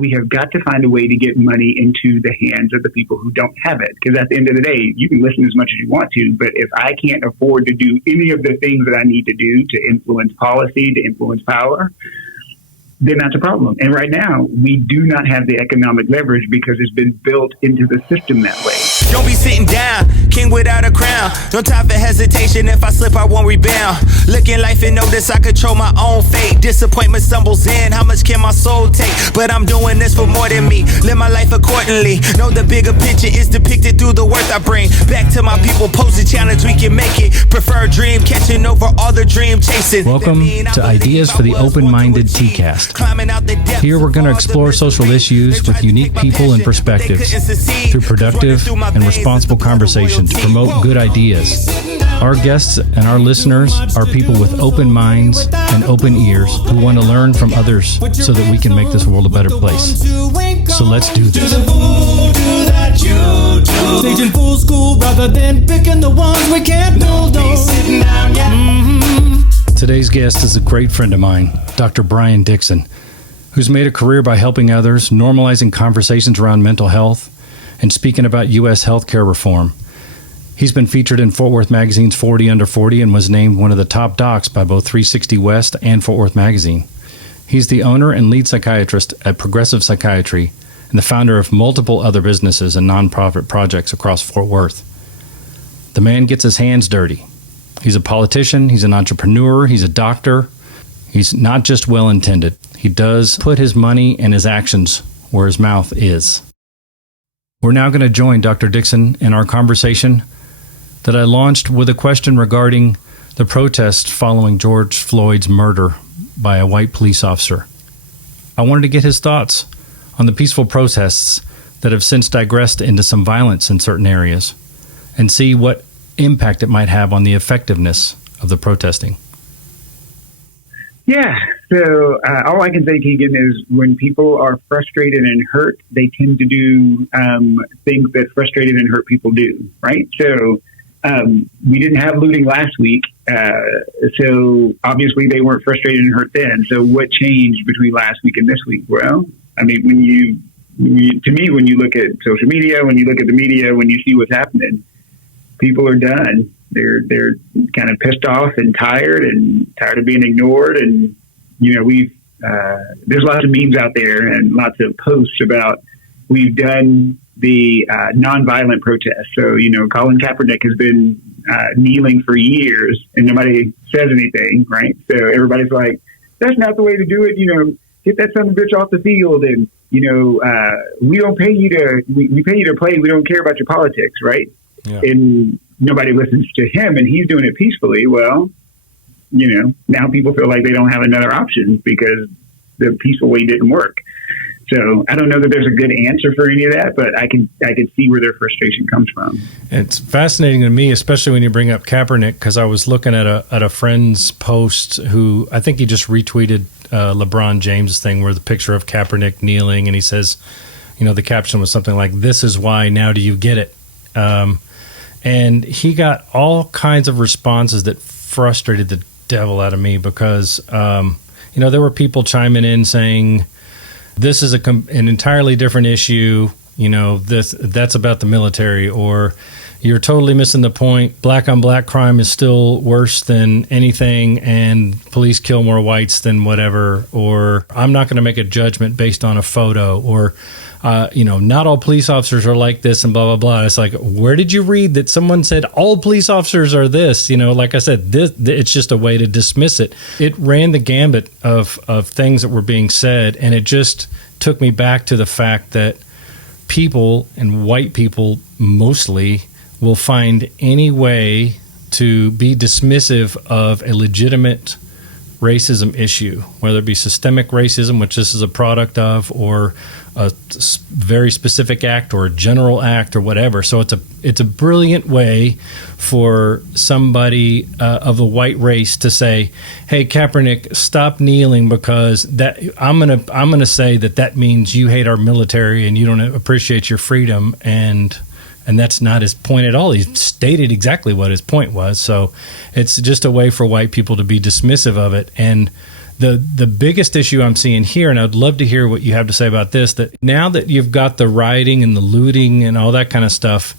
We have got to find a way to get money into the hands of the people who don't have it. Because at the end of the day, you can listen as much as you want to, but if I can't afford to do any of the things that I need to do to influence policy, to influence power, then that's a problem. And right now, we do not have the economic leverage because it's been built into the system that way. Don't be sitting down, king without a crown. No time for hesitation. If I slip, I won't rebound. Look in life and notice I control my own fate. Disappointment stumbles in. How much can my soul take? But I'm doing this for more than me. Live my life accordingly. Know the bigger picture is depicted through the worth I bring. Back to my people, pose a challenge, we can make it. Prefer a dream catching over all the dream chasing. Welcome to Ideas for the Open-Minded TeeCast. Here we're going to explore social issues with unique people and perspectives through productive and responsible conversation to promote good ideas. Our guests and our listeners are people with open minds and open ears who want to learn from others so that we can make this world a better place. So let's do this. Teaching full school rather than picking the ones we can't build on. Today's guest is a great friend of mine, Dr. Brian Dixon, who's made a career by helping others, normalizing conversations around mental health, and speaking about U.S. healthcare reform. He's been featured in Fort Worth Magazine's 40 Under 40 and was named one of the top docs by both 360 West and Fort Worth Magazine. He's the owner and lead psychiatrist at Progressive Psychiatry and the founder of multiple other businesses and nonprofit projects across Fort Worth. The man gets his hands dirty. He's a politician, he's an entrepreneur, he's a doctor. He's not just well-intended. He does put his money and his actions where his mouth is. We're now going to join Dr. Dixon in our conversation that I launched with a question regarding the protests following George Floyd's murder by a white police officer. I wanted to get his thoughts on the peaceful protests that have since digressed into some violence in certain areas and see what impact it might have on the effectiveness of the protesting. Yeah. So all I can say, Keegan, is when people are frustrated and hurt, they tend to do things that frustrated and hurt people do, right? So we didn't have looting last week. So obviously they weren't frustrated and hurt then. So what changed between last week and this week? Well, I mean, when you look at social media, when you look at the media, when you see what's happening, people are done. They're kind of pissed off and tired of being ignored. And, you know, there's lots of memes out there and lots of posts about we've done the nonviolent protests. So, you know, Colin Kaepernick has been kneeling for years and nobody says anything, right? So everybody's like, that's not the way to do it. You know, get that son of a bitch off the field. And, you know, we don't pay you we pay you to play. We don't care about your politics, right? Yeah. And nobody listens to him and he's doing it peacefully. Well, you know, now people feel like they don't have another option because the peaceful way didn't work. So I don't know that there's a good answer for any of that, but I could see where their frustration comes from. It's fascinating to me, especially when you bring up Kaepernick, because I was looking at a friend's post who I think he just retweeted LeBron James' thing where the picture of Kaepernick kneeling and he says, you know, the caption was something like, "This is why, now do you get it?" And he got all kinds of responses that frustrated the devil out of me because, you know, there were people chiming in saying, this is an entirely different issue. You know, that's about the military, or you're totally missing the point. Black on black crime is still worse than anything, and police kill more whites than whatever. Or I'm not going to make a judgment based on a photo, or you know, not all police officers are like this, and blah blah blah. It's like, where did you read that someone said all police officers are this? You know, like I said, it's just a way to dismiss it. It ran the gambit of things that were being said, and it just took me back to the fact that people, and white people mostly, will find any way to be dismissive of a legitimate racism issue, whether it be systemic racism, which this is a product of, or a very specific act or a general act or whatever. So it's a brilliant way for somebody of the white race to say, "Hey, Kaepernick, stop kneeling because that I'm gonna say that means you hate our military and you don't appreciate your freedom." And that's not his point at all. He stated exactly what his point was. So it's just a way for white people to be dismissive of it. And The biggest issue I'm seeing here, and I'd love to hear what you have to say about this, that now that you've got the rioting and the looting and all that kind of stuff,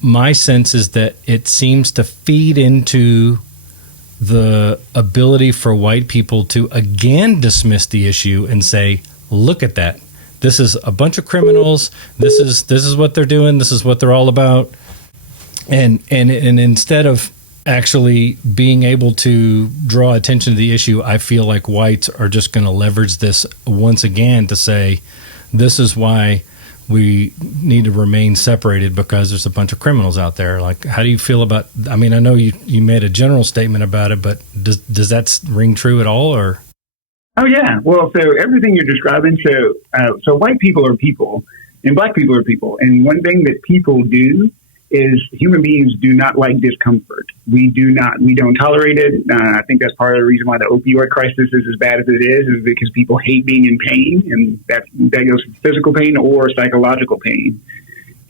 my sense is that it seems to feed into the ability for white people to again dismiss the issue and say, look at that. This is a bunch of criminals. This is what they're doing. This is what they're all about. And instead of actually being able to draw attention to the issue, I feel like whites are just going to leverage this once again to say, this is why we need to remain separated, because there's a bunch of criminals out there. Like, how do you feel about, I mean, I know you made a general statement about it, but does that ring true at all, or? Oh, yeah. Well, so everything you're describing, so white people are people and black people are people. And one thing that people do is human beings do not like discomfort. We don't tolerate it. I think that's part of the reason why the opioid crisis is as bad as it is because people hate being in pain, and that goes for physical pain or psychological pain.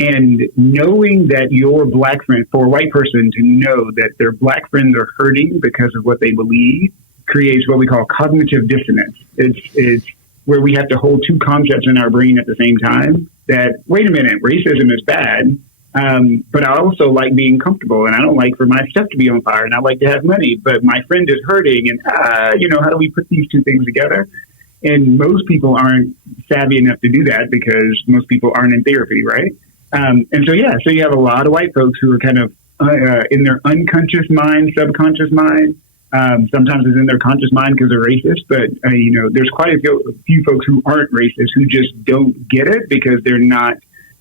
And knowing that your black friend, for a white person to know that their black friends are hurting because of what they believe, creates what we call cognitive dissonance. It's where we have to hold two concepts in our brain at the same time. That, wait a minute, racism is bad. But I also like being comfortable, and I don't like for my stuff to be on fire, and I like to have money, but my friend is hurting, and, how do we put these two things together? And most people aren't savvy enough to do that because most people aren't in therapy, right? And so you have a lot of white folks who are kind of in their unconscious mind, subconscious mind. Sometimes it's in their conscious mind because they're racist, but, there's quite a few folks who aren't racist who just don't get it because they're not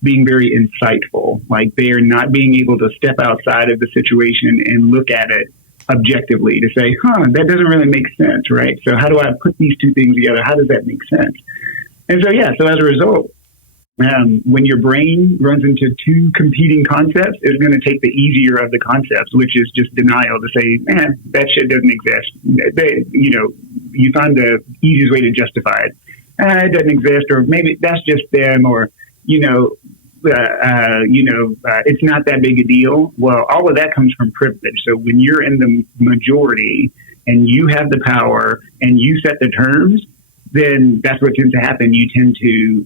being very insightful. Like, they're not being able to step outside of the situation and look at it objectively to say, that doesn't really make sense, right? So how do I put these two things together? How does that make sense? And so, so as a result, when your brain runs into two competing concepts, it's going to take the easier of the concepts, which is just denial, to say, man, that shit doesn't exist. You find the easiest way to justify it. It doesn't exist, or maybe that's just them, or it's not that big a deal. Well, all of that comes from privilege. So when you're in the majority and you have the power and you set the terms, then that's what tends to happen. You tend to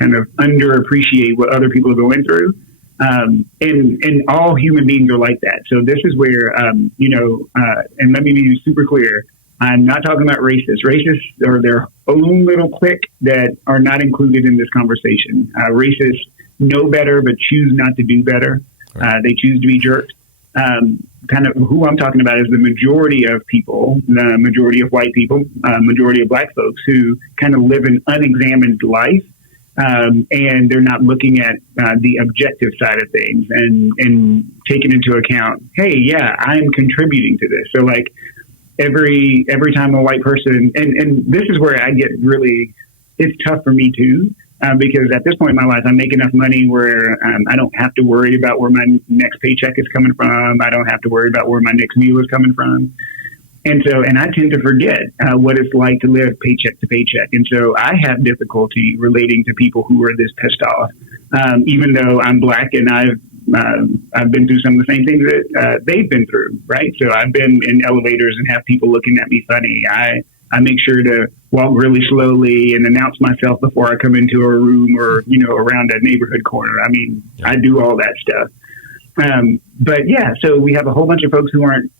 kind of underappreciate what other people are going through. And all human beings are like that. So this is where, and let me be super clear. I'm not talking about racists. Racists are their own little clique that are not included in this conversation. Racists know better, but choose not to do better. Right. They choose to be jerks. Kind of who I'm talking about is the majority of people, the majority of white people, majority of black folks who kind of live an unexamined life. And they're not looking at the objective side of things and taking into account, hey, yeah, I'm contributing to this. So like, every time a white person, and this is where I get really, it's tough for me too, because at this point in my life, I make enough money where I don't have to worry about where my next paycheck is coming from. I don't have to worry about where my next meal is coming from. And I tend to forget what it's like to live paycheck to paycheck. And so I have difficulty relating to people who are this pissed off, even though I'm black and I've been through some of the same things that they've been through, right? So I've been in elevators and have people looking at me funny. I make sure to walk really slowly and announce myself before I come into a room or, around a neighborhood corner. I mean, I do all that stuff. So we have a whole bunch of folks who aren't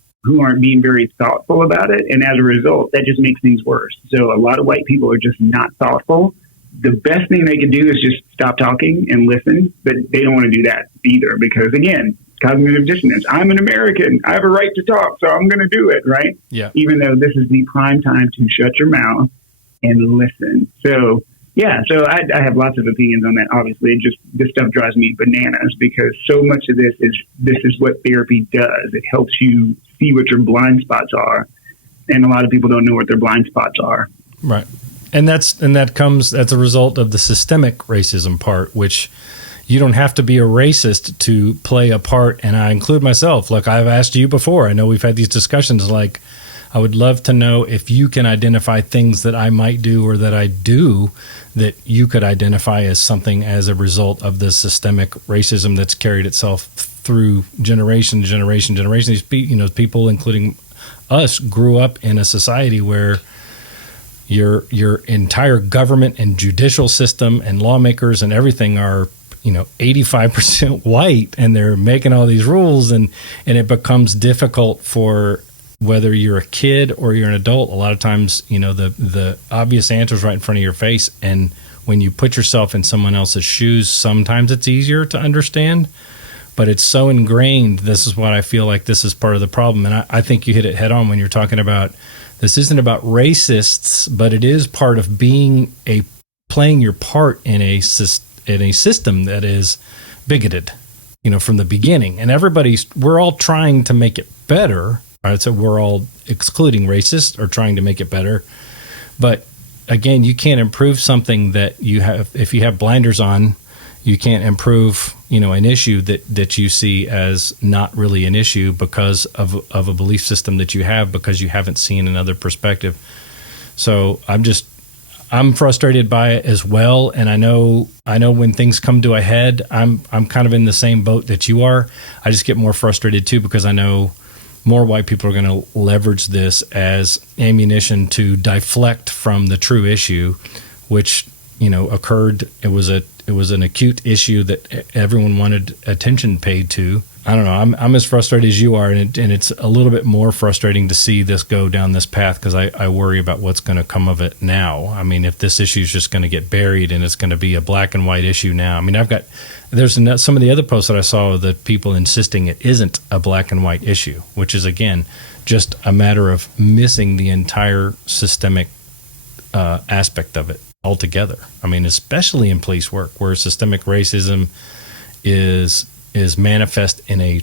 being very thoughtful about it. And as a result, that just makes things worse. So a lot of white people are just not thoughtful. The best thing they can do is just stop talking and listen, but they don't want to do that either because, again, cognitive dissonance. I'm an American. I have a right to talk, so I'm going to do it, right? Yeah. Even though this is the prime time to shut your mouth and listen. So I have lots of opinions on that. Obviously, this stuff drives me bananas because so much of this is what therapy does. It helps you see what your blind spots are, and a lot of people don't know what their blind spots are. Right. And that's a result of the systemic racism part, which you don't have to be a racist to play a part. And I include myself. Like I've asked you before, I know we've had these discussions, like I would love to know if you can identify things that I might do or that I do that you could identify as something as a result of the systemic racism that's carried itself through generation. These people, including us grew up in a society where your entire government and judicial system and lawmakers and everything are 85% white, and they're making all these rules, and it becomes difficult for whether you're a kid or you're an adult. A lot of times, the obvious answer is right in front of your face, and when you put yourself in someone else's shoes, sometimes it's easier to understand, but it's so ingrained. This is what I feel like this is part of the problem, and I think you hit it head on when you're talking about this isn't about racists, but it is part of playing your part in a system that is bigoted, from the beginning. And we're all trying to make it better, right? So we're all excluding racists or trying to make it better. But again, you can't improve something that you have, if you have blinders on. You can't improve, an issue that you see as not really an issue because of a belief system that you have, because you haven't seen another perspective. So I'm frustrated by it as well, and I know when things come to a head, I'm kind of in the same boat that you are. I just get more frustrated too, because I know more white people are going to leverage this as ammunition to deflect from the true issue, which occurred. It was an acute issue that everyone wanted attention paid to. I don't know. I'm as frustrated as you are, and it's a little bit more frustrating to see this go down this path, because I worry about what's going to come of it now. I mean, if this issue is just going to get buried and it's going to be a black and white issue now. I mean, there's some of the other posts that I saw of the people insisting it isn't a black and white issue, which is, again, just a matter of missing the entire systemic aspect of it altogether. I mean, especially in police work, where systemic racism is manifest in a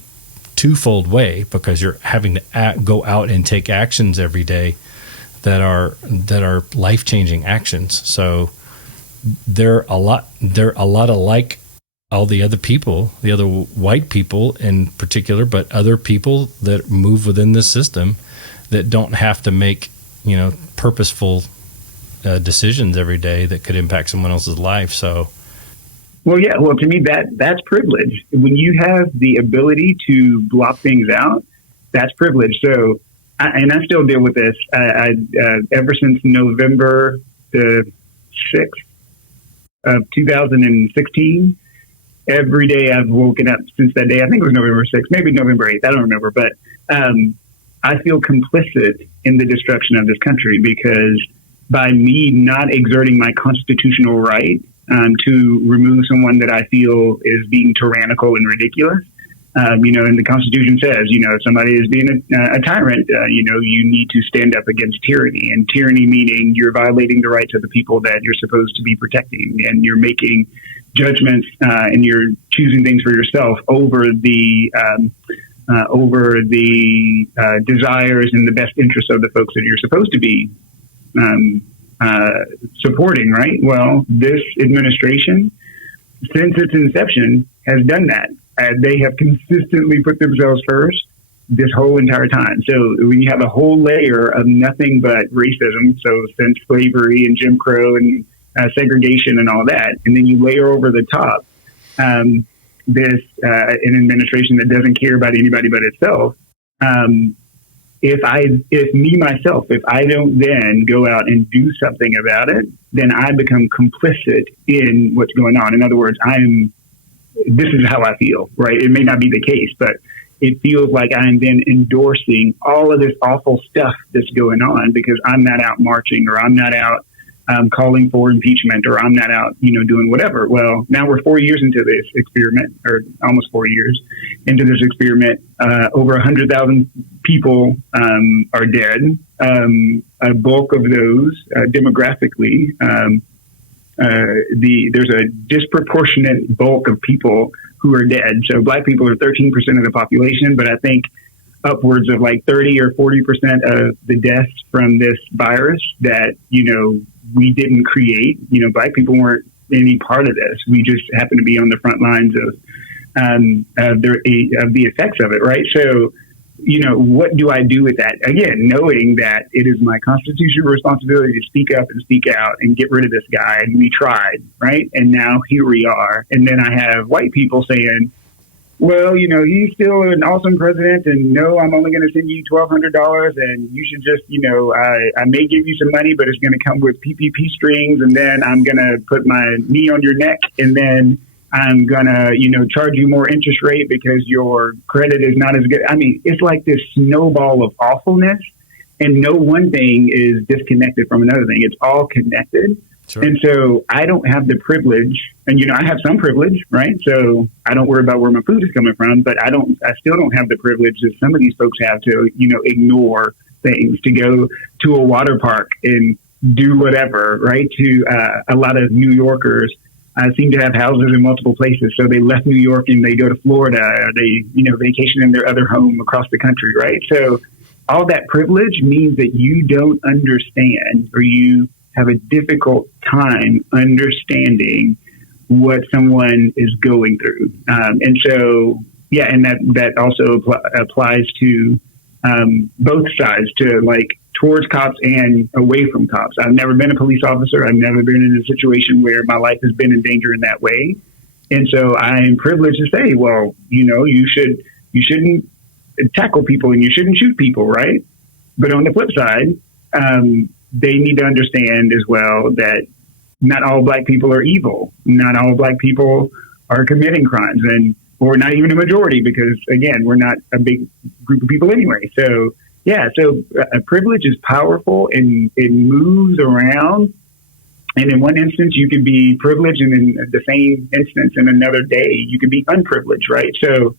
twofold way, because you're having to go out and take actions every day that are life-changing actions. So they're a lot alike all the other people, the other white people in particular, but other people that move within this system that don't have to make purposeful decisions every day that could impact someone else's life. So, well, yeah. Well, to me, that's privilege. When you have the ability to block things out, that's privilege. So, I still deal with this. Ever since November the 6th of 2016, every day I've woken up since that day. I think it was November 6th, maybe November 8th. I don't remember, but I feel complicit in the destruction of this country, because by me not exerting my constitutional right to remove someone that I feel is being tyrannical and ridiculous. And the Constitution says, if somebody is being a tyrant, you need to stand up against tyranny. And tyranny meaning you're violating the rights of the people that you're supposed to be protecting, and you're making judgments and you're choosing things for yourself over the desires and the best interests of the folks that you're supposed to be supporting, right? Well, this administration, since its inception, has done that. They have consistently put themselves first this whole entire time. So when you have a whole layer of nothing but racism, so since slavery and Jim Crow and segregation and all that, and then you layer over the top this an administration that doesn't care about anybody but itself. If I don't then go out and do something about it, then I become complicit in what's going on. In other words, this is how I feel, right? It may not be the case, but it feels like I'm then endorsing all of this awful stuff that's going on because I'm not out marching, or I'm not out calling for impeachment, or I'm not out, doing whatever. Well, now we're 4 years into this experiment, or almost 4 years into this experiment. Over 100,000 people are dead. A bulk of those, demographically, there's a disproportionate bulk of people who are dead. So black people are 13% of the population, but I think upwards of like 30 or 40% of the deaths from this virus that, we didn't create. Black people weren't any part of this. We just happened to be on the front lines of the effects of it, right? So, what do I do with that? Again, knowing that it is my constitutional responsibility to speak up and speak out and get rid of this guy. And we tried, right? And now here we are. And then I have white people saying, well, he's still an awesome president, and no, I'm only going to send you $1,200, and you should just, I may give you some money, but it's going to come with PPP strings, and then I'm going to put my knee on your neck, and then I'm going to, charge you more interest rate because your credit is not as good. I mean, it's like this snowball of awfulness, and no one thing is disconnected from another thing. It's all connected. Sure. And so I don't have the privilege, and I have some privilege, right? So I don't worry about where my food is coming from, but I still don't have the privilege that some of these folks have to, ignore things, to go to a water park and do whatever, right? To a lot of New Yorkers seem to have houses in multiple places, so they left New York and they go to Florida, or they, vacation in their other home across the country, right? So all that privilege means that you don't understand, or you have a difficult time understanding what someone is going through. And so, and that also applies to both sides, to towards cops and away from cops. I've never been a police officer. I've never been in a situation where my life has been in danger in that way. And so I am privileged to say, well, you shouldn't tackle people and you shouldn't shoot people, right? But on the flip side, they need to understand as well that not all Black people are evil. Not all Black people are committing crimes, or not even a majority, because again, we're not a big group of people anyway. So privilege is powerful, and it moves around. And in one instance, you could be privileged, and in the same instance, in another day, you could be unprivileged, right? So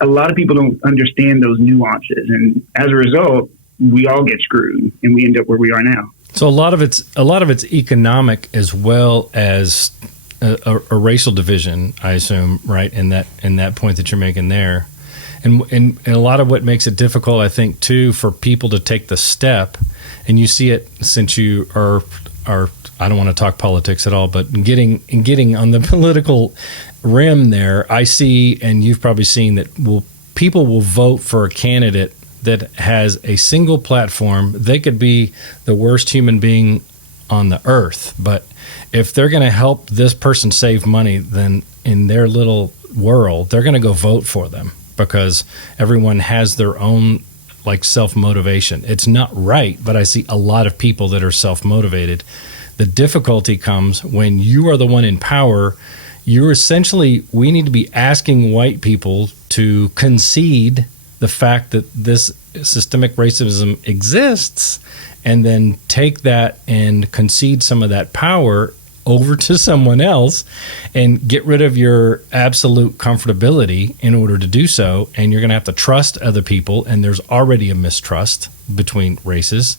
a lot of people don't understand those nuances, and as a result, we all get screwed, and we end up where we are now. So a lot of it's economic as well as a racial division, I assume, right? In that point that you're making there, and a lot of what makes it difficult, I think, too, for people to take the step, and you see it since you are I don't want to talk politics at all, but getting on the political rim there, I see, and you've probably seen that people will vote for a candidate that has a single platform. They could be the worst human being on the earth, but if they're going to help this person save money, then in their little world, they're going to go vote for them, because everyone has their own self-motivation. It's not right, but I see a lot of people that are self-motivated. The difficulty comes when you are the one in power. We need to be asking white people to concede the fact that this systemic racism exists, and then take that and concede some of that power over to someone else and get rid of your absolute comfortability in order to do so. And you're going to have to trust other people, and there's already a mistrust between races.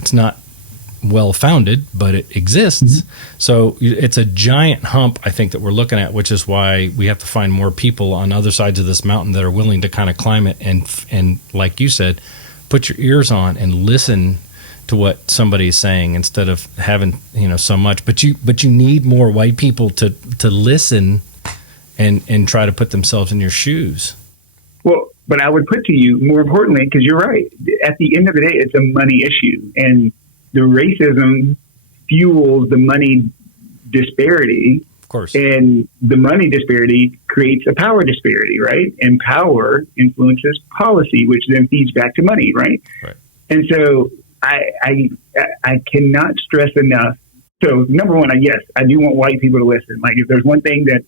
It's not well-founded, but it exists. Mm-hmm. So it's a giant hump, I think, that we're looking at, which is why we have to find more people on other sides of this mountain that are willing to kind of climb it and like you said, put your ears on and listen to what somebody is saying, instead of having so much. But you need more white people to listen and try to put themselves in your shoes. Well, but I would put to you, more importantly, because you're right, at the end of the day, it's a money issue, and the racism fuels the money disparity. Of course. And the money disparity creates a power disparity, right? And power influences policy, which then feeds back to money, right? Right. And so I cannot stress enough. So number one, yes, I do want white people to listen. If there's one thing that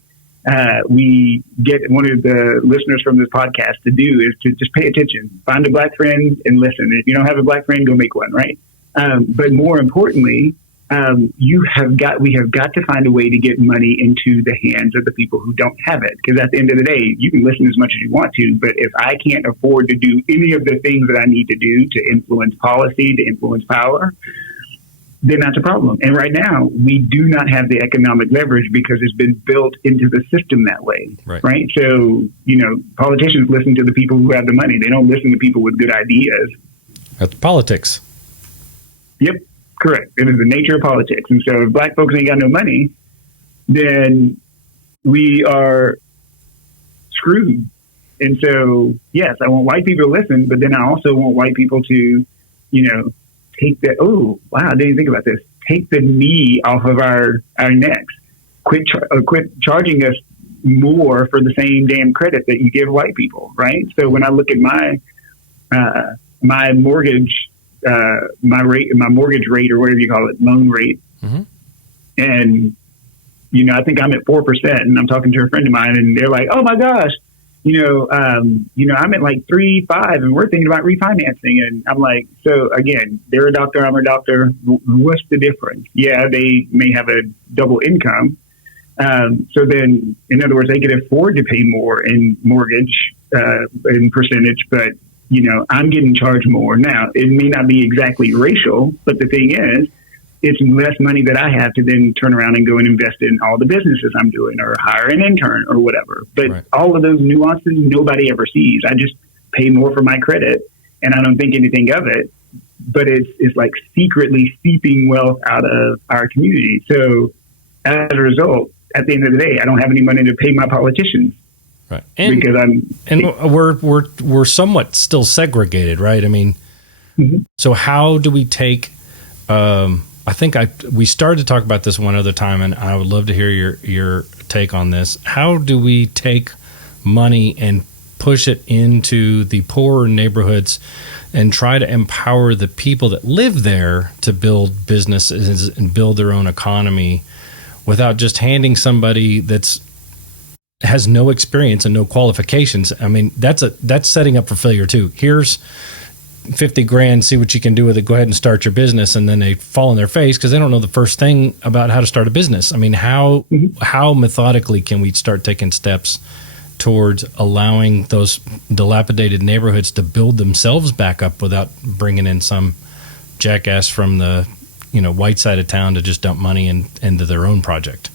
we get one of the listeners from this podcast to do, is to just pay attention, find a Black friend and listen. If you don't have a Black friend, go make one, right? But more importantly, we have got to find a way to get money into the hands of the people who don't have it. Because at the end of the day, you can listen as much as you want to, but if I can't afford to do any of the things that I need to do to influence policy, to influence power, then that's a problem. And right now, we do not have the economic leverage because it's been built into the system that way, right? So, politicians listen to the people who have the money. They don't listen to people with good ideas. That's politics. Yep, correct. It is the nature of politics. And so if Black folks ain't got no money, then we are screwed. And so, yes, I want white people to listen, but then I also want white people to, take the, oh, wow, I didn't think about this. Take the knee off of our necks. Quit charging us, more for the same damn credit that you give white people, right? So when I look at my mortgage, my mortgage rate, or whatever you call it, loan rate, and I think I'm at 4%, and I'm talking to a friend of mine, and they're like, "Oh my gosh, I'm at like 3.5, and we're thinking about refinancing." And I'm like, so again, they're a doctor, I'm a doctor. What's the difference? Yeah, they may have a double income. So then, in other words, they could afford to pay more in mortgage in percentage, but I'm getting charged more. Now, it may not be exactly racial, but the thing is, it's less money that I have to then turn around and go and invest in all the businesses I'm doing, or hire an intern or whatever. But all of those nuances, nobody ever sees. I just pay more for my credit, and I don't think anything of it. But it's like secretly seeping wealth out of our community. So as a result, at the end of the day, I don't have any money to pay my politicians. Right. And, because we're somewhat still segregated, right? I mean, so how do we take, I think we started to talk about this one other time, and I would love to hear your take on this. How do we take money and push it into the poorer neighborhoods and try to empower the people that live there to build businesses and build their own economy without just handing somebody has no experience and no qualifications? I mean, that's setting up for failure too. Here's $50,000, see what you can do with it. Go ahead and start your business, and then they fall on their face because they don't know the first thing about how to start a business. I mean, how methodically can we start taking steps towards allowing those dilapidated neighborhoods to build themselves back up without bringing in some jackass from the white side of town to just dump money into their own project?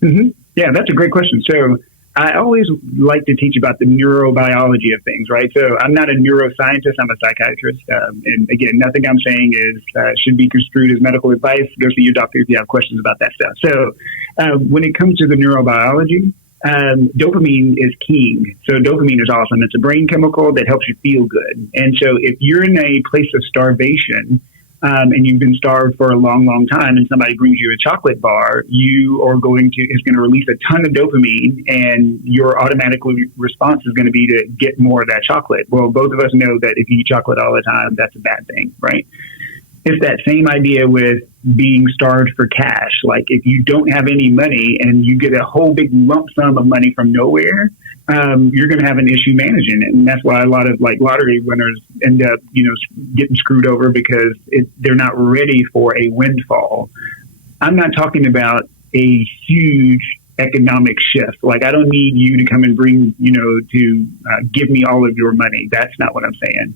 Yeah, that's a great question. So I always like to teach about the neurobiology of things, right? So I'm not a neuroscientist, I'm a psychiatrist. And again, nothing I'm saying should be construed as medical advice. Go see your doctor if you have questions about that stuff. So when it comes to the neurobiology, dopamine is king. So dopamine is awesome. It's a brain chemical that helps you feel good. And so if you're in a place of starvation, and you've been starved for a long, long time, and somebody brings you a chocolate bar, it's going to release a ton of dopamine, and your automatic response is going to be to get more of that chocolate. Well, both of us know that if you eat chocolate all the time, that's a bad thing, right? It's that same idea with being starved for cash. Like if you don't have any money and you get a whole big lump sum of money from nowhere, you're going to have an issue managing it. And that's why a lot of like lottery winners end up, getting screwed over because they're not ready for a windfall. I'm not talking about a huge economic shift. Like I don't need you to come and bring, to give me all of your money. That's not what I'm saying.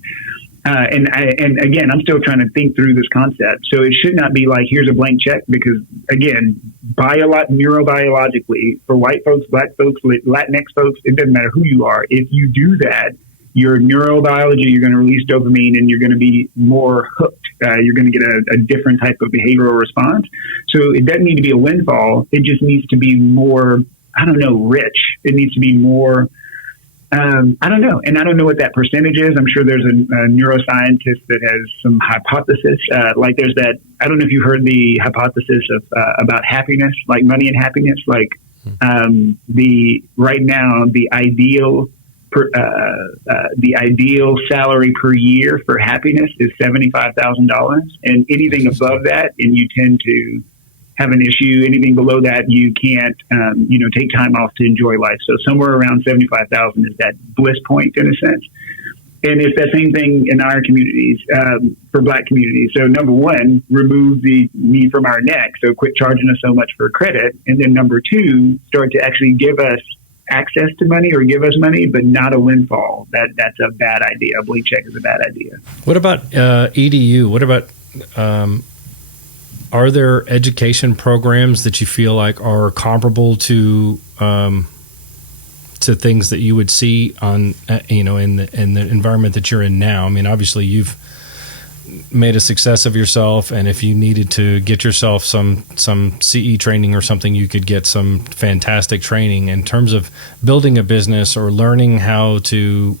And again, I'm still trying to think through this concept. So it should not be like, here's a blank check, because again, neurobiologically, for white folks, black folks, Latinx folks, it doesn't matter who you are. If you do that, your neurobiology, you're going to release dopamine and you're going to be more hooked. You're going to get a different type of behavioral response. So it doesn't need to be a windfall. It just needs to be more, rich. It needs to be more, I don't know. And I don't know what that percentage is. I'm sure there's a neuroscientist that has some hypothesis. Like there's that, I don't know if you heard the hypothesis of about happiness, like money and happiness. Like right now, the ideal salary per year for happiness is $75,000. And anything above that, and you tend to have an issue. Anything below that, you can't, take time off to enjoy life. So somewhere around 75,000 is that bliss point in a sense. And it's that same thing in our communities, for black communities. So number one, remove the knee from our neck. So quit charging us so much for credit. And then number two, start to actually give us access to money or give us money, but not a windfall. That's a bad idea. A blank check is a bad idea. What about EDU? What about, are there education programs that you feel like are comparable to things that you would see on, in the environment that you're in now? I mean, obviously you've made a success of yourself, and if you needed to get yourself some CE training or something, you could get some fantastic training in terms of building a business or learning how to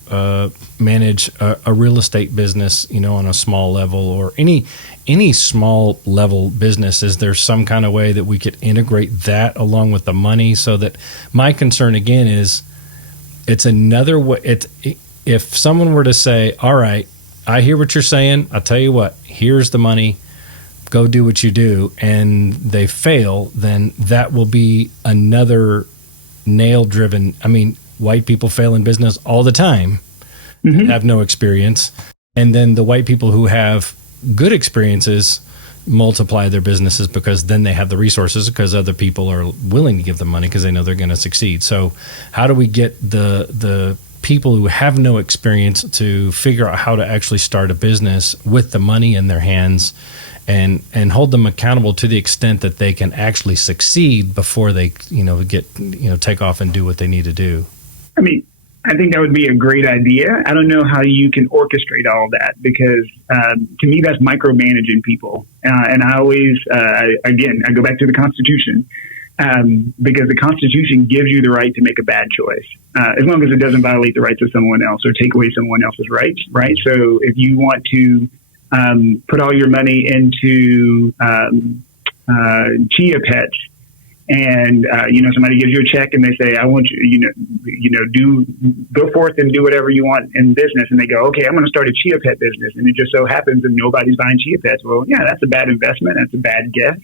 manage a real estate business, on a small level, or any any small level business, is there some kind of way that we could integrate that along with the money? So that my concern again is it's another way. If someone were to say, all right, I hear what you're saying, I'll tell you what, here's the money, go do what you do, and they fail, then that will be another nail driven. I mean, white people fail in business all the time, have no experience. And then the white people who have good experiences multiply their businesses because then they have the resources because other people are willing to give them money because they know they're going to succeed. So how do we get the people who have no experience to figure out how to actually start a business with the money in their hands and hold them accountable to the extent that they can actually succeed before they, take off and do what they need to do? I mean, I think that would be a great idea. I don't know how you can orchestrate all that because to me, that's micromanaging people. And I always, I go back to the Constitution because the Constitution gives you the right to make a bad choice as long as it doesn't violate the rights of someone else or take away someone else's rights, right? So if you want to put all your money into chia pets, and somebody gives you a check and they say, I want you, go forth and do whatever you want in business. And they go, okay, I'm going to start a chia pet business. And it just so happens that nobody's buying chia pets. Well, yeah, that's a bad investment. That's a bad guess.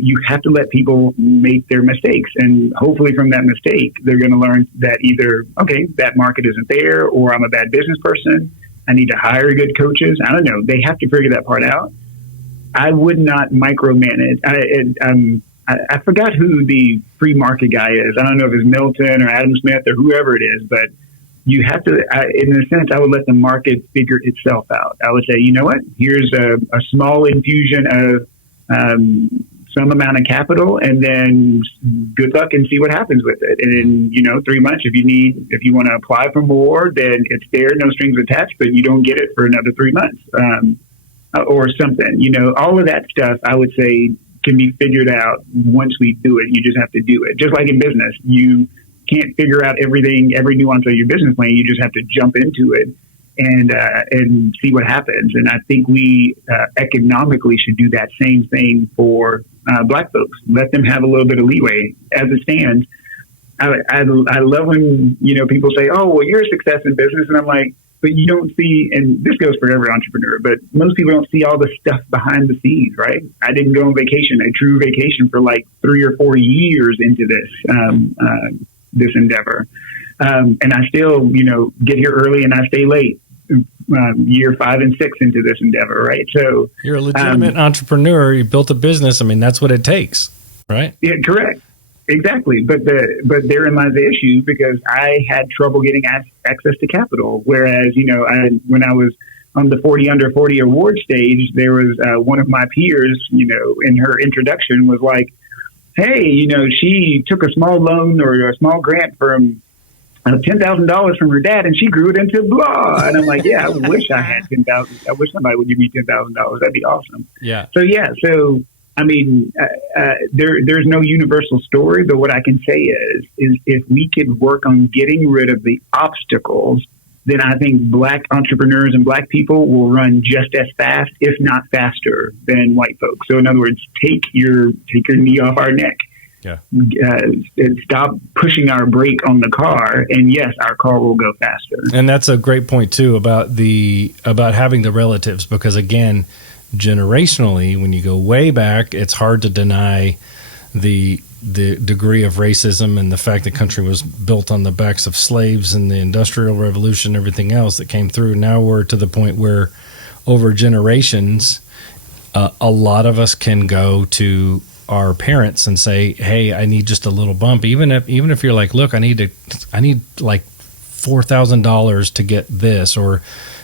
You have to let people make their mistakes. And hopefully from that mistake, they're going to learn that either, okay, that market isn't there, or I'm a bad business person. I need to hire good coaches. I don't know. They have to figure that part out. I would not micromanage. I forgot who the free market guy is. I don't know if it's Milton or Adam Smith or whoever it is, but you have to, in a sense, I would let the market figure itself out. I would say, you know what, here's a small infusion of some amount of capital, and then good luck and see what happens with it. And in, 3 months, if you want to apply for more, then it's there, no strings attached, but you don't get it for another 3 months or something. All of that stuff, I would say, can be figured out once we do it. You just have to do it. Just like in business, you can't figure out everything, every nuance of your business plan. You just have to jump into it and see what happens. And I think we economically should do that same thing for Black folks. Let them have a little bit of leeway. As it stands, I love when people say, "Oh, well, you're a success in business," and I'm like, but you don't see, and this goes for every entrepreneur, but most people don't see all the stuff behind the scenes, right? I didn't go on vacation, a true vacation, for like 3 or 4 years into this endeavor. And I still, get here early and I stay late, year 5 and 6 into this endeavor, right? So you're a legitimate entrepreneur. You built a business. I mean, that's what it takes, right? Yeah, correct. Exactly. But therein lies the issue, because I had trouble getting access to capital. Whereas, when I was on the 40 under 40 award stage, there was one of my peers, in her introduction was like, hey, she took a small loan or a small grant from $10,000 from her dad, and she grew it into blah. And I'm like, yeah, I wish I had $10,000. I wish somebody would give me $10,000. That'd be awesome. Yeah. So I mean, there's no universal story, but what I can say is if we could work on getting rid of the obstacles, then I think Black entrepreneurs and Black people will run just as fast, if not faster, than white folks. So in other words, take your knee off our neck. Yeah. Stop pushing our brake on the car, and yes, our car will go faster. And that's a great point too about having the relatives, because again, generationally, when you go way back, it's hard to deny the degree of racism and the fact the country was built on the backs of slaves and the Industrial Revolution, everything else that came through. Now we're to the point where over generations, a lot of us can go to our parents and say, hey, I need just a little bump. Even if you're like, look, I need like $4,000 to get this, or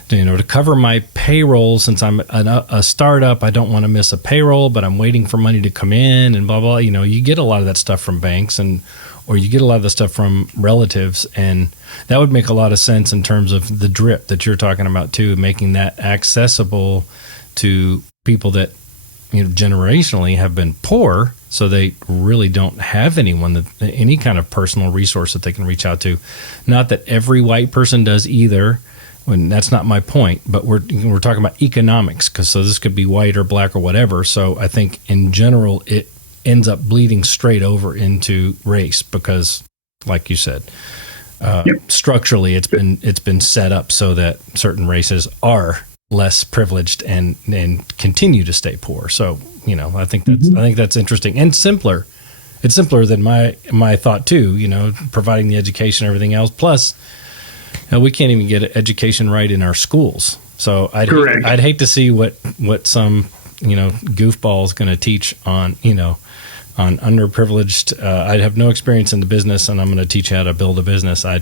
to cover my payroll, since I'm a startup, I don't want to miss a payroll, but I'm waiting for money to come in and blah, blah. You get a lot of that stuff from banks or you get a lot of the stuff from relatives. And that would make a lot of sense in terms of the drip that you're talking about too, making that accessible to people that, generationally have been poor. So they really don't have any kind of personal resource that they can reach out to. Not that every white person does either. when that's not my point, but we're talking about economics, because so this could be white or black or whatever. So I think in general it ends up bleeding straight over into race because, like you said, structurally it's been set up so that certain races are less privileged and continue to stay poor. So I think that's interesting and simpler. It's simpler than my thought too. Providing the education, everything else. Plus, we can't even get education right in our schools. So I'd hate to see what some goofball is going to teach on underprivileged. I'd have no experience in the business, and I'm going to teach you how to build a business. I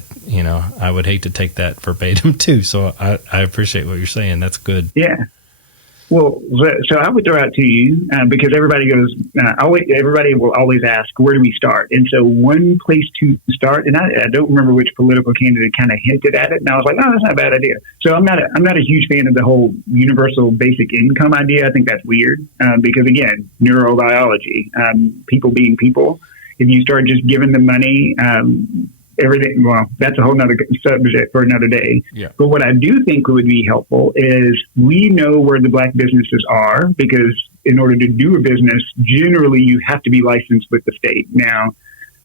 would hate to take that verbatim too. So I appreciate what you're saying. That's good. Yeah. Well, so I would throw out to you because everybody will always ask, where do we start? And so one place to start, and I don't remember which political candidate kind of hinted at it, and I was like, oh, that's not a bad idea. So I'm not a huge fan of the whole universal basic income idea. I think that's weird because, again, neurobiology, people being people. If you start just giving them money, everything, well, that's a whole nother subject for another day. Yeah. But what I do think would be helpful is we know where the black businesses are, because in order to do a business, generally you have to be licensed with the state. Now,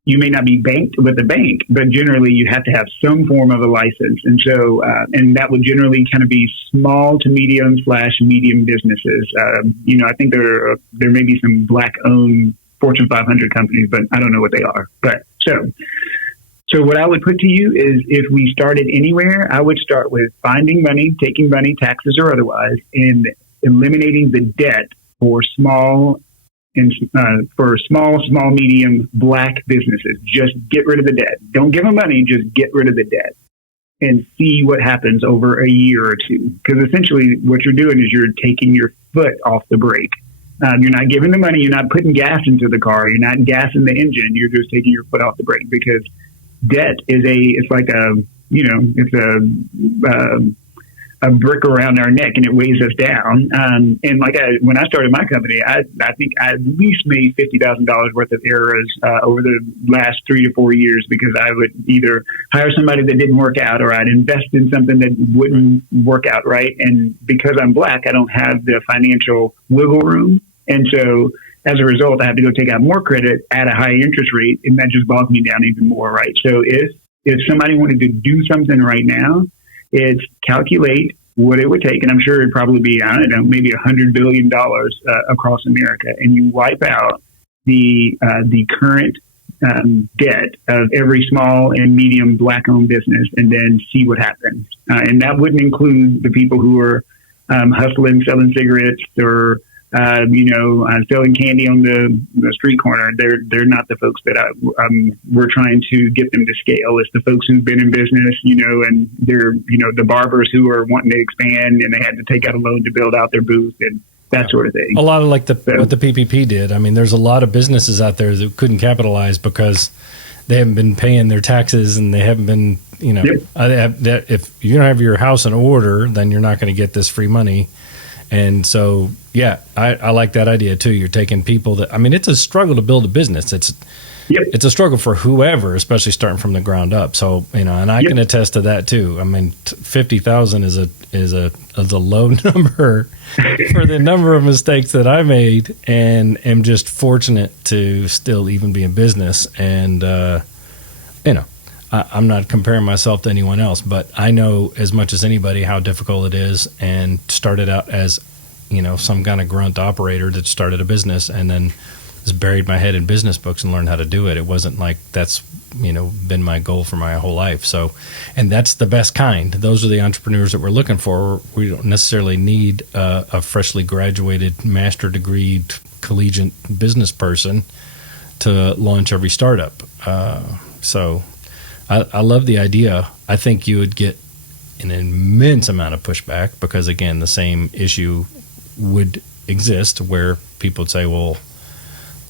you may not be banked with a bank, but generally you have to have some form of a license. And so, and that would generally kind of be small to medium / medium businesses. I think there may be some black owned Fortune 500 companies, but I don't know what they are. But So what I would put to you is, if we started anywhere, I would start with finding money, taking money, taxes or otherwise, and eliminating the debt for small, medium black businesses. Just get rid of the debt. Don't give them money. Just get rid of the debt and see what happens over a year or two. Because essentially what you're doing is you're taking your foot off the brake. You're not giving the money. You're not putting gas into the car. You're not gassing the engine. You're just taking your foot off the brake, because debt is it's a brick around our neck, and it weighs us down. And when I started my company, I think I at least made $50,000 worth of errors over the last 3 to 4 years, because I would either hire somebody that didn't work out, or I'd invest in something that wouldn't work out right. And because I'm black, I don't have the financial wiggle room. And so as a result, I have to go take out more credit at a high interest rate, and that just bogs me down even more, right? So if somebody wanted to do something right now, it's calculate what it would take, and I'm sure it'd probably be, I don't know, maybe $100 billion across America, and you wipe out the current debt of every small and medium black-owned business, and then see what happens. And that wouldn't include the people who are hustling, selling cigarettes, or selling candy on the street corner. They're not the folks that we're trying to get them to scale. It's the folks who've been in business, and they're, the barbers who are wanting to expand, and they had to take out a loan to build out their booth and that sort of thing. A lot of what the PPP did. I mean, there's a lot of businesses out there that couldn't capitalize because they haven't been paying their taxes, and they haven't been, if you don't have your house in order, then you're not going to get this free money. And so, yeah, I like that idea too. You're taking people it's a struggle to build a business. It's a struggle for whoever, especially starting from the ground up. So, and I can attest to that too. I mean, 50,000 is a low number for the number of mistakes that I made, and am just fortunate to still even be in business. And, I'm not comparing myself to anyone else, but I know as much as anybody how difficult it is, and started out as, some kind of grunt operator that started a business and then just buried my head in business books and learned how to do it. It wasn't like that's, been my goal for my whole life. So, and that's the best kind. Those are the entrepreneurs that we're looking for. We don't necessarily need a freshly graduated, master degree, collegiate business person to launch every startup. So I love the idea. I think you would get an immense amount of pushback, because, again, the same issue would exist where people would say, well,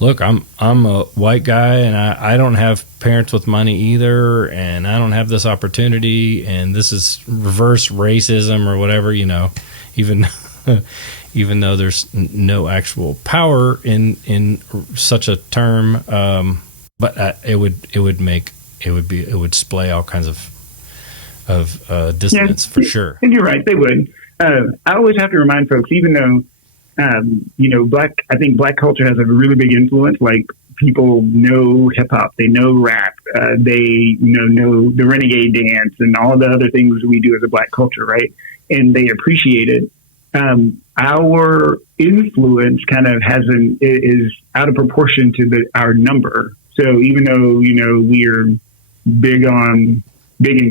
look, I'm a white guy, and I don't have parents with money either, and I don't have this opportunity, and this is reverse racism or whatever, even though there's no actual power in such a term. But it would splay all kinds of dissonance for sure. And you're right, they would. I always have to remind folks, even though, I think black culture has a really big influence. Like, people know hip hop, they know rap, they know the renegade dance and all the other things we do as a black culture, right? And they appreciate it. Our influence kind of is out of proportion to our number. So even though, we're big in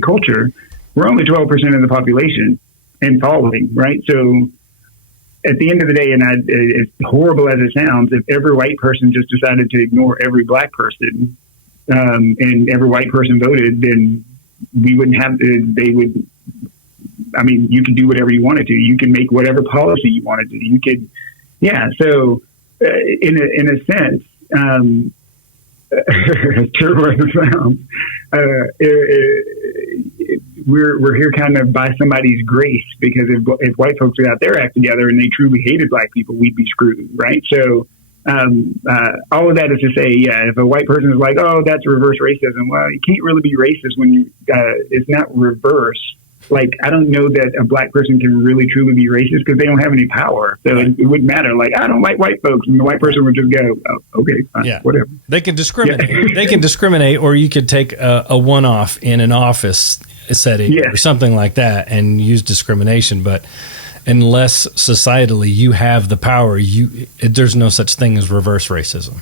culture, we're only 12% of the population and falling, right? So at the end of the day, and as horrible as it sounds, if every white person just decided to ignore every black person, and every white person voted, then we wouldn't have, you could do whatever you wanted to. You can make whatever policy you wanted to. You could, so in a sense, as terrible as it sounds, we're here kind of by somebody's grace, because if white folks were out there act together and they truly hated black people, we'd be screwed, right? So all of that is to say, if a white person is like, oh, that's reverse racism, well, you can't really be racist when it's not reverse. Like, I don't know that a black person can really truly be racist because they don't have any power. So it wouldn't matter. Like, I don't like white folks. And the white person would just go, oh, okay, fine, whatever. They can discriminate. Yeah. They can discriminate, or you could take a one-off in an office setting or something like that and use discrimination. But unless societally you have the power, there's no such thing as reverse racism.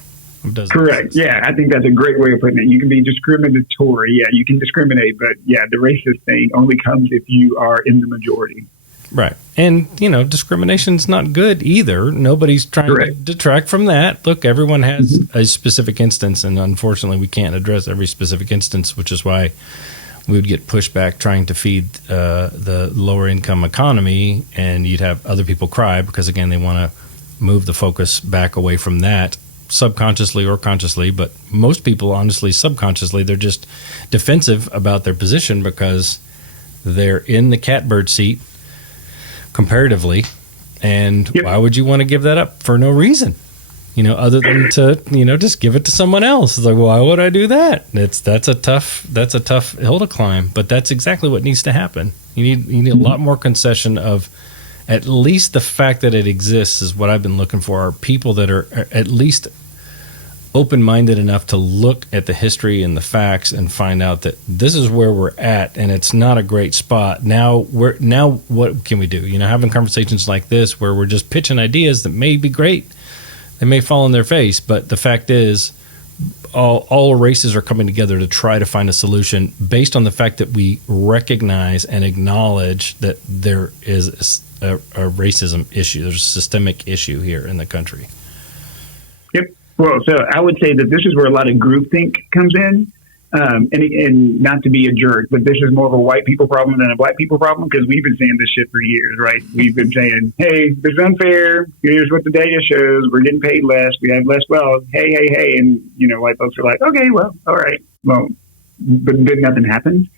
Correct. Yeah, I think that's a great way of putting it. You can be discriminatory. Yeah, you can discriminate, but the racist thing only comes if you are in the majority. Right. And, discrimination's not good either. Nobody's trying to detract from that. Look, everyone has a specific instance, and unfortunately we can't address every specific instance, which is why we would get pushback trying to feed the lower income economy, and you'd have other people cry because, again, they want to move the focus back away from that, subconsciously or consciously. But most people, honestly, subconsciously, they're just defensive about their position because they're in the catbird seat comparatively. And why would you want to give that up for no reason? Other than to, just give it to someone else. It's like, why would I do that? That's a tough hill to climb, but that's exactly what needs to happen. You need a lot more concession of at least the fact that it exists is what I've been looking for, are people that are at least open-minded enough to look at the history and the facts and find out that this is where we're at and it's not a great spot. Now what can we do? Having conversations like this where we're just pitching ideas that may be great. They may fall on their face, but the fact is all races are coming together to try to find a solution based on the fact that we recognize and acknowledge that there is a racism issue. There's a systemic issue here in the country. Yep. Well, so I would say that this is where a lot of groupthink comes in. And not to be a jerk, but this is more of a white people problem than a black people problem, because we've been saying this shit for years, right? We've been saying, hey, this is unfair. Here's what the data shows. We're getting paid less. We have less wealth. Hey. And, white folks are like, okay, well, all right. Well, but then nothing happens.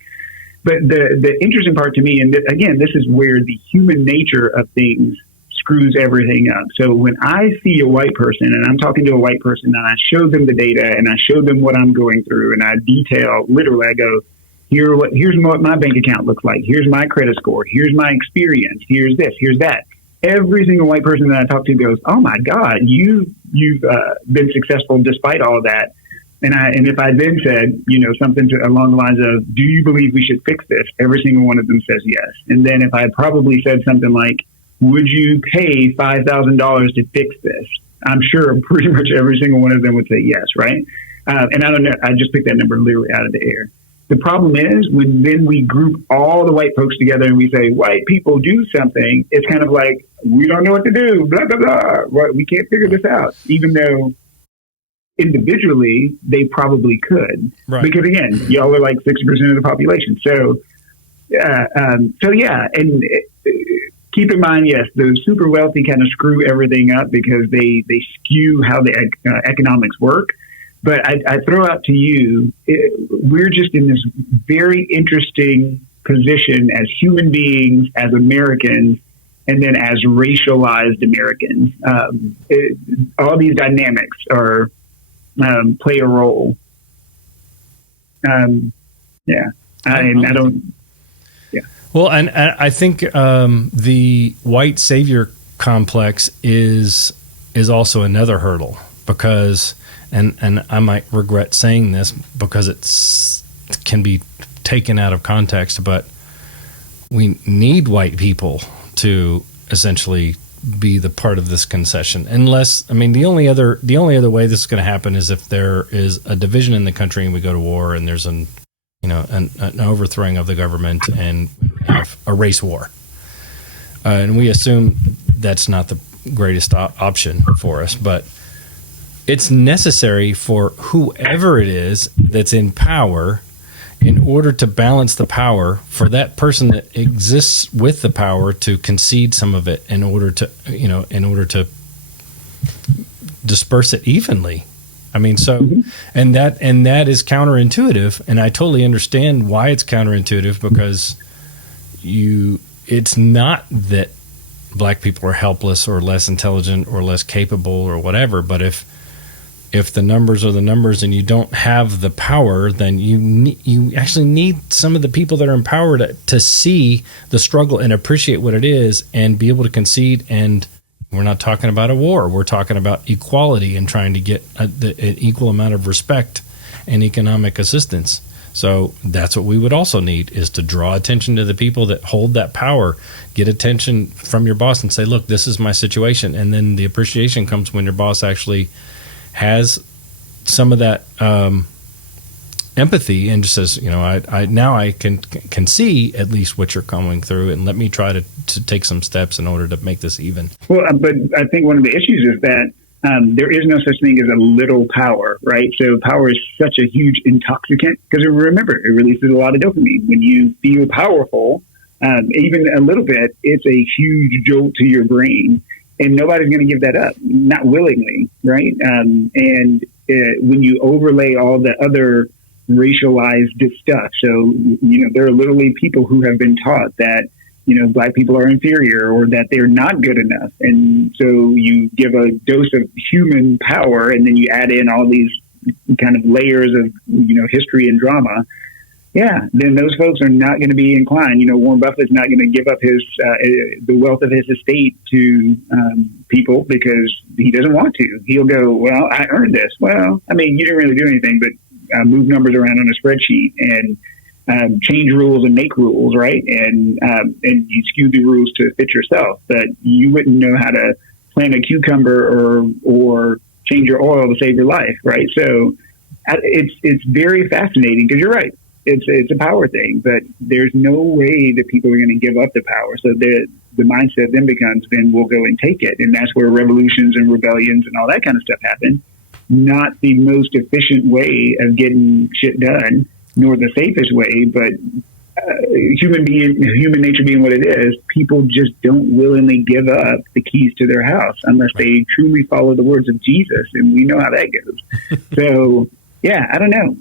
But the interesting part to me, and again, this is where the human nature of things screws everything up. So when I see a white person and I'm talking to a white person and I show them the data and I show them what I'm going through and I detail, literally, I go, here's what my bank account looks like. Here's my credit score. Here's my experience. Here's this. Here's that. Every single white person that I talk to goes, oh my God, you've been successful despite all of that. And if I then said, something along the lines of, do you believe we should fix this? Every single one of them says yes. And then if I probably said something like, would you pay $5,000 to fix this? I'm sure pretty much every single one of them would say yes, right? And I don't know, I just picked that number literally out of the air. The problem is when then we group all the white folks together and we say, white people do something, it's kind of like, we don't know what to do, blah, blah, blah. Well, we can't figure this out, even though individually they probably could. Right. Because again, y'all are like 60% of the population. So keep in mind, yes, the super wealthy kind of screw everything up because they skew how the economics work. But I throw out to you, we're just in this very interesting position as human beings, as Americans, and then as racialized Americans. All these dynamics are play a role. I don't. Well, and I think the white savior complex is also another hurdle because, and I might regret saying this because it can be taken out of context, but we need white people to essentially be the part of this concession. Unless, I mean, the only other way this is going to happen is if there is a division in the country and we go to war and there's an overthrowing of the government and a race war. And we assume that's not the greatest option for us, but it's necessary for whoever it is that's in power in order to balance the power for that person that exists with the power to concede some of it in order to disperse it evenly. I mean, so, and that is counterintuitive, and I totally understand why it's counterintuitive because it's not that black people are helpless or less intelligent or less capable or whatever, but if the numbers are the numbers and you don't have the power, then you actually need some of the people that are in power to see the struggle and appreciate what it is and be able to concede. And we're not talking about a war. We're talking about equality and trying to get an equal amount of respect and economic assistance. So that's what we would also need, is to draw attention to the people that hold that power, get attention from your boss and say, look, this is my situation. And then the appreciation comes when your boss actually has some of that empathy and just says, I now I can see at least what you're going through, and let me try to take some steps in order to make this even. Well, but I think one of the issues is that there is no such thing as a little power, right? So power is such a huge intoxicant because remember, it releases a lot of dopamine. When you feel powerful, even a little bit, it's a huge jolt to your brain. And nobody's going to give that up, not willingly, right? And when you overlay all the other racialized stuff, so, there are literally people who have been taught that, black people are inferior or that they're not good enough. And so you give a dose of human power and then you add in all these kind of layers of, history and drama. Yeah, then those folks are not going to be inclined. Warren Buffett's not going to give up the wealth of his estate to people because he doesn't want to. He'll go, well, I earned this. Well, I mean, you didn't really do anything but move numbers around on a spreadsheet and change rules and make rules, right? And you skew the rules to fit yourself. But you wouldn't know how to plant a cucumber or change your oil to save your life, right? So it's very fascinating because you're right. It's a power thing, but there's no way that people are going to give up the power. So the mindset then becomes, then we'll go and take it. And that's where revolutions and rebellions and all that kind of stuff happen. Not the most efficient way of getting shit done, nor the safest way, but human nature being what it is, people just don't willingly give up the keys to their house unless they truly follow the words of Jesus. And we know how that goes. So, yeah, I don't know.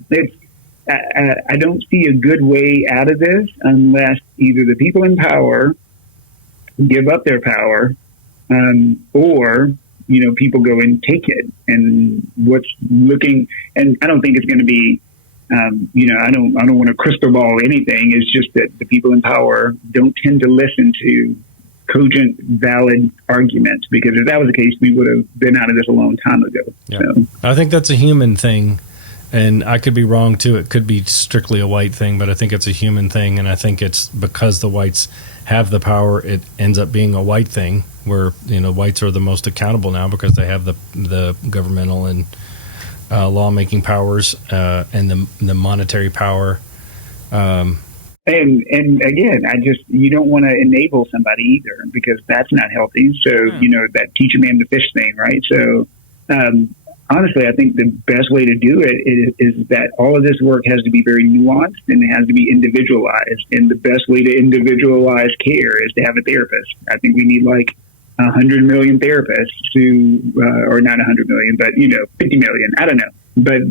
I don't see a good way out of this unless either the people in power give up their power, or people go and take it. And and I don't think it's going to be, I don't want to crystal ball anything. It's just that the people in power don't tend to listen to cogent, valid arguments, because if that was the case, we would have been out of this a long time ago. Yeah. So I think that's a human thing. And I could be wrong, too. It could be strictly a white thing, but I think it's a human thing. And I think it's because the whites have the power, it ends up being a white thing where, whites are the most accountable now because they have the governmental and lawmaking powers and the monetary power. And again, you don't want to enable somebody either, because that's not healthy. So, that teach a man to fish thing, right? So, honestly, I think the best way to do it is that all of this work has to be very nuanced and it has to be individualized. And the best way to individualize care is to have a therapist. I think we need like 100 million therapists or not 100 million, but, 50 million. I don't know. But,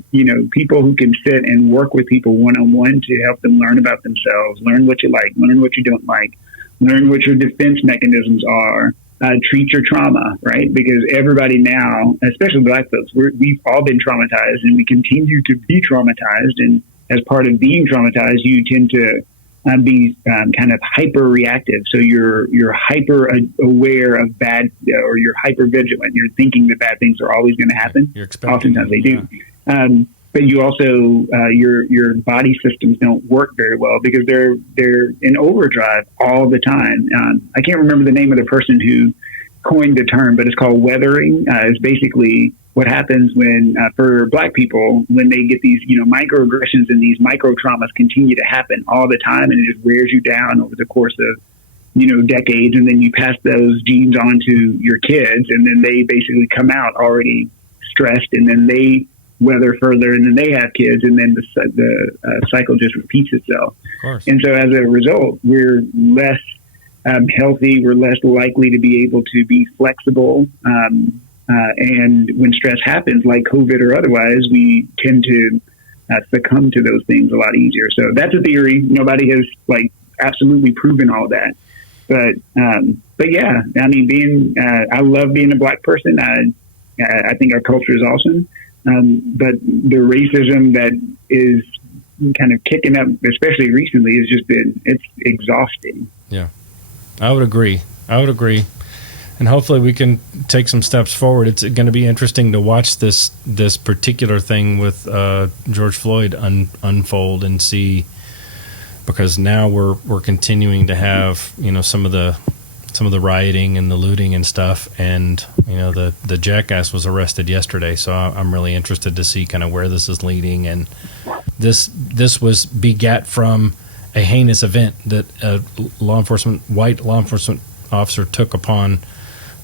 people who can sit and work with people one-on-one to help them learn about themselves, learn what you like, learn what you don't like, learn what your defense mechanisms are. Treat your trauma, right? Because everybody now, especially black folks, we've all been traumatized and we continue to be traumatized. And as part of being traumatized, you tend to be kind of hyper reactive. So you're hyper aware of bad, or you're hyper vigilant. You're thinking that bad things are always going to happen. Oftentimes they do. But you also your body systems don't work very well because they're in overdrive all the time. I can't remember the name of the person who coined the term, but it's called weathering. It's basically what happens when for Black people, when they get these microaggressions and these micro traumas continue to happen all the time, and it just wears you down over the course of decades, and then you pass those genes on to your kids, and then they basically come out already stressed, and then they weather further, and then they have kids, and then the cycle just repeats itself. Of course. And so as a result, we're less healthy, we're less likely to be able to be flexible, and when stress happens, like COVID or otherwise, we tend to succumb to those things a lot easier. So that's a theory. Nobody has absolutely proven all that. But yeah, I mean, I love being a Black person. I think our culture is awesome. But the racism that is kind of kicking up, especially recently, has just it's exhausting. Yeah, I would agree. And hopefully we can take some steps forward. It's going to be interesting to watch this particular thing with George Floyd unfold and see, because now we're continuing to have some of the rioting and the looting and stuff, and the jackass was arrested yesterday, so I'm really interested to see kind of where this is leading. And this was begat from a heinous event that a white law enforcement officer took upon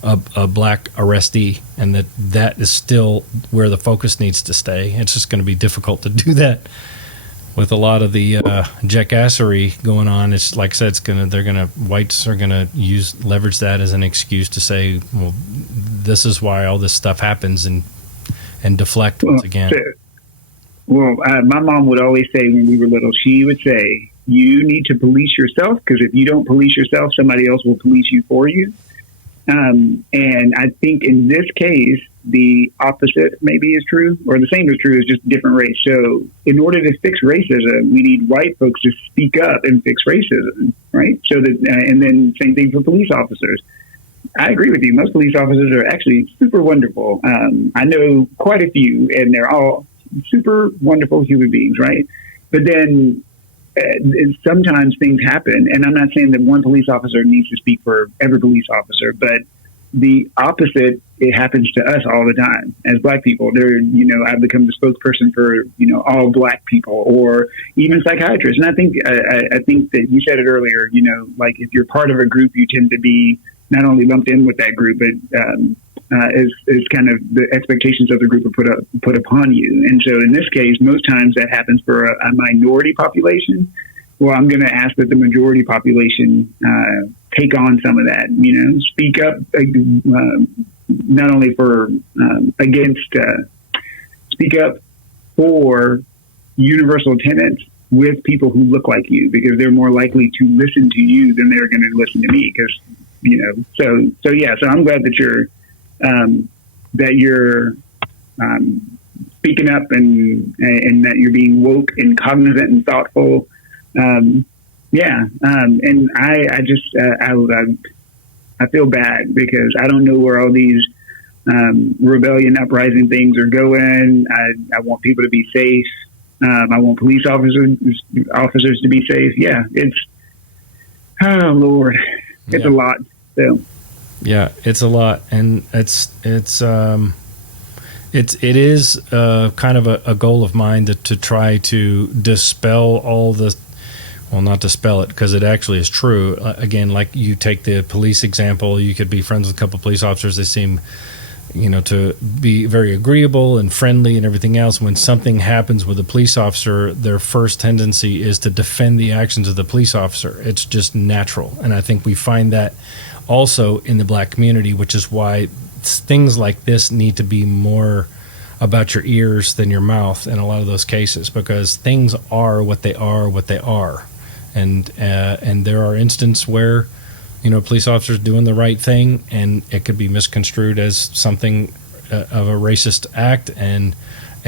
a Black arrestee, and that is still where the focus needs to stay. It's just going to be difficult to do that with a lot of the jackassery going on. It's like I said, whites are gonna leverage that as an excuse to say, well, this is why all this stuff happens, and deflect once again. Well, my mom would always say when we were little, she would say, you need to police yourself, because if you don't police yourself, somebody else will police you for you. And I think in this case, the opposite maybe is true, or the same is true, is just different race. So in order to fix racism, we need white folks to speak up and fix racism, right? So that, and then same thing for police officers. I agree with you. Most police officers are actually super wonderful. I know quite a few, and they're all super wonderful human beings, right? But then sometimes things happen, and I'm not saying that one police officer needs to speak for every police officer, but the opposite, it happens to us all the time as Black people. I've become the spokesperson for all Black people, or even psychiatrists. And I think that you said it earlier. If you're part of a group, you tend to be not only lumped in with that group, but as kind of the expectations of the group are put upon you. And so in this case, most times that happens for a minority population. Well, I'm going to ask that the majority population take on some of that, speak up, not only for speak up for universal tenets with people who look like you, because they're more likely to listen to you than they're going to listen to me. Because, so I'm glad that you're speaking up and that you're being woke and cognizant and thoughtful. And I just I feel bad because I don't know where all these rebellion uprising things are going. I want people to be safe. I want police officers to be safe. Yeah, oh Lord, it's a lot. So. Yeah, it's a lot, and it is kind of a goal of mine to try to dispel all the, well, not dispel it, because it actually is true. Again, like you take the police example, you could be friends with a couple of police officers. They seem, to be very agreeable and friendly and everything else. When something happens with a police officer, their first tendency is to defend the actions of the police officer. It's just natural, and I think we find that also in the Black community, which is why things like this need to be more about your ears than your mouth in a lot of those cases, because things are what they are, and there are instances where police officers doing the right thing, and it could be misconstrued as something of a racist act, and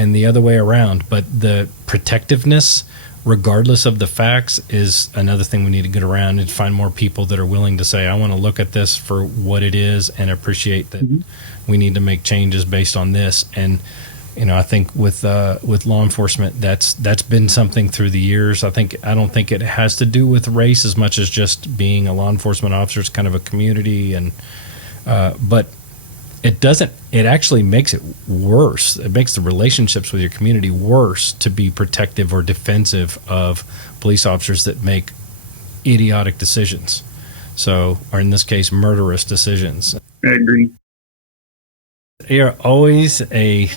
and the other way around. But the protectiveness, regardless of the facts, is another thing we need to get around and find more people that are willing to say, I want to look at this for what it is and appreciate that we need to make changes based on this. And I think with law enforcement, that's been something through the years. I don't think it has to do with race as much as just being a law enforcement officer. It's kind of a community, and but it doesn't. It actually makes it worse. It makes the relationships with your community worse to be protective or defensive of police officers that make idiotic decisions. So, or in this case, murderous decisions. I agree. You're always a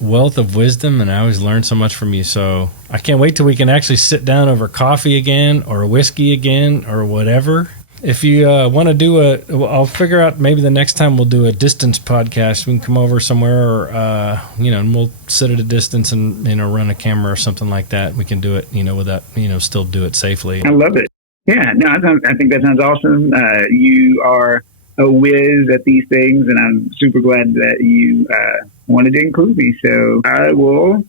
wealth of wisdom, and I always learn so much from you. So I can't wait till we can actually sit down over coffee again, or a whiskey again, or whatever. If you want to do I'll figure out maybe the next time we'll do a distance podcast. We can come over somewhere, or and we'll sit at a distance and run a camera or something like that. We can do it, without still do it safely. I love it. Yeah, no, I think that sounds awesome. You are a whiz at these things, and I'm super glad that you wanted to include me. So I will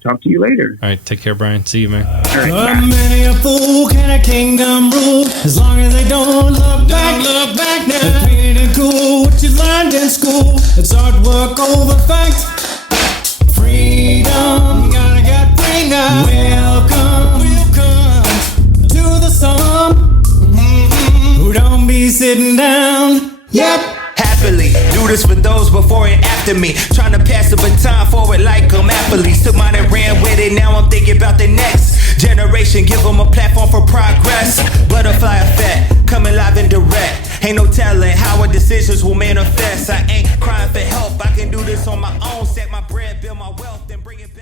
talk to you later. All right, take care, Brian. See you, man. All right, many a fool can a kingdom rule, as long as they don't look back. Now it's pretty cool what you learned in school. It's hard work over facts. Freedom, you gotta get freedom. Welcome to the sun. Who don't be sitting down. Yep. Happily do this for those before and after me, trying to pass the baton forward like I'm athletes. Took mine and ran with it, now I'm thinking about the next generation. Give them a platform for progress. Butterfly effect, coming live and direct. Ain't no telling how our decisions will manifest. I ain't crying for help, I can do this on my own. Set my bread, build my wealth, and bring it back.